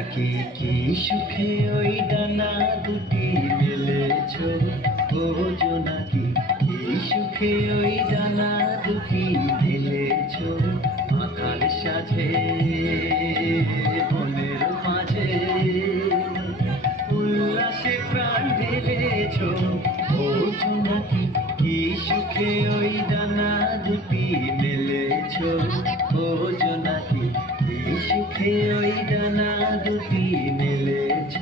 জোনাকি কি সুখে ওই ডানা দুটি মেলেছ, ও জোনাকি কি সুখে ওই ডানা দুটি মেলেছ। মাথার সাথে বনের মাঝে উল্লাসে প্রাণ ঢেলেছ, ও জোনাকি কি সুখে ওই ডানা দুটি মেলেছ, ও জোনাকি কি সুখে ওই ডানা দুটি মেলেছ।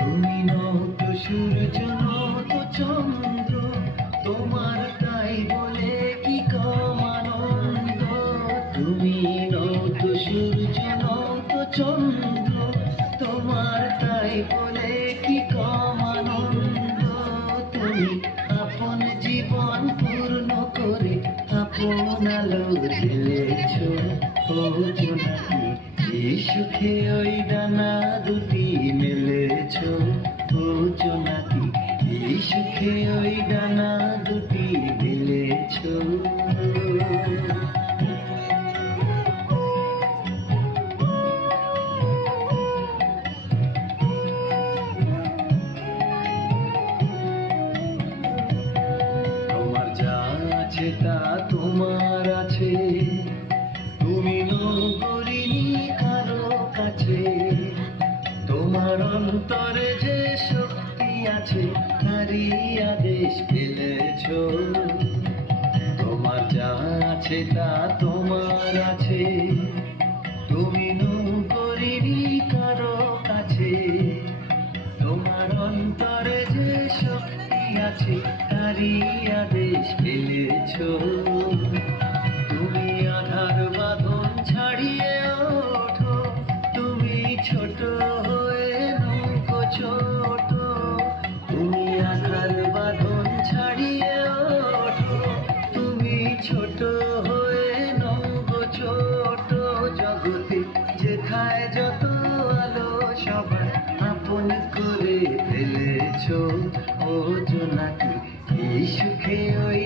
তুমি নত সূর্য নত চন্দ্র, তোমার তাই বলে কি কম আনন্দ। তুমি নত সূর্য নত চন্দ্র, তোমার তাই বলে কি কম আনন্দ। তুমি আপন জীবন পূর্ণ করে আপন আলো জ্বেলেছ, ও জোনাকি কি সুখে ওই ডানা দুটি মেলেছ, ও জোনাকি কি সুখে ওই ডানা দুটি মেলেছ। তোমার যা আছে তা তোমার আছে, তুমি নগরিনী কারো কাছে। তোমার অন্তরে যে শক্তি আছে তারই আদেশ পেলেছ। তোমার যা আছে তা তোমার আছে, তুমি নগরিনী কারো কাছে। তোমার অন্তরে যে শক্তি আছে তারই আদেশ পেলেছ। তুমি আধার বাঁধন ছাড়িয়ে ওঠো, তুমি ছোট হয়ে নৌকো ছোট। তুমি আধার বাঁধন ছাড়িয়ে ওঠো, তুমি ছোট হয়ে নৌকো ছোট। জগতে যেথায় যত আলো সবাই আপন করে ফেলেছ, ও জোনাকি কি সুখে ওই